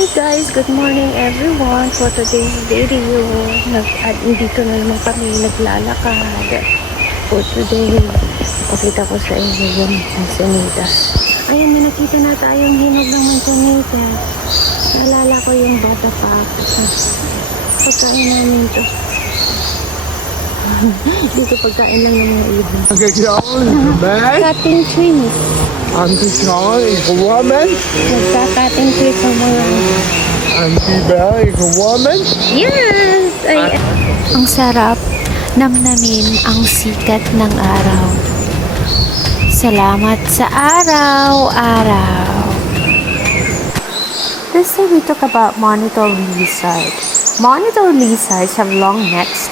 Hi guys, good morning everyone. For today's video, dito na naman kami naglalakad. For today, pakita ko sa inyo yung Manzanitas. Ayan, may nakita na tayong hinog ng Manzanitas. Naalala ko yung bata pa ako. Pagkain namin ito. Dito pagkain lang ng mga ibon. Cutting trees. Nagka-cutting trees ang mga... Yes! Ay, ang sarap namnamin ang sikat ng araw. Salamat sa araw-araw. This time we talk about monitor lizards. Monitor lizards have long necks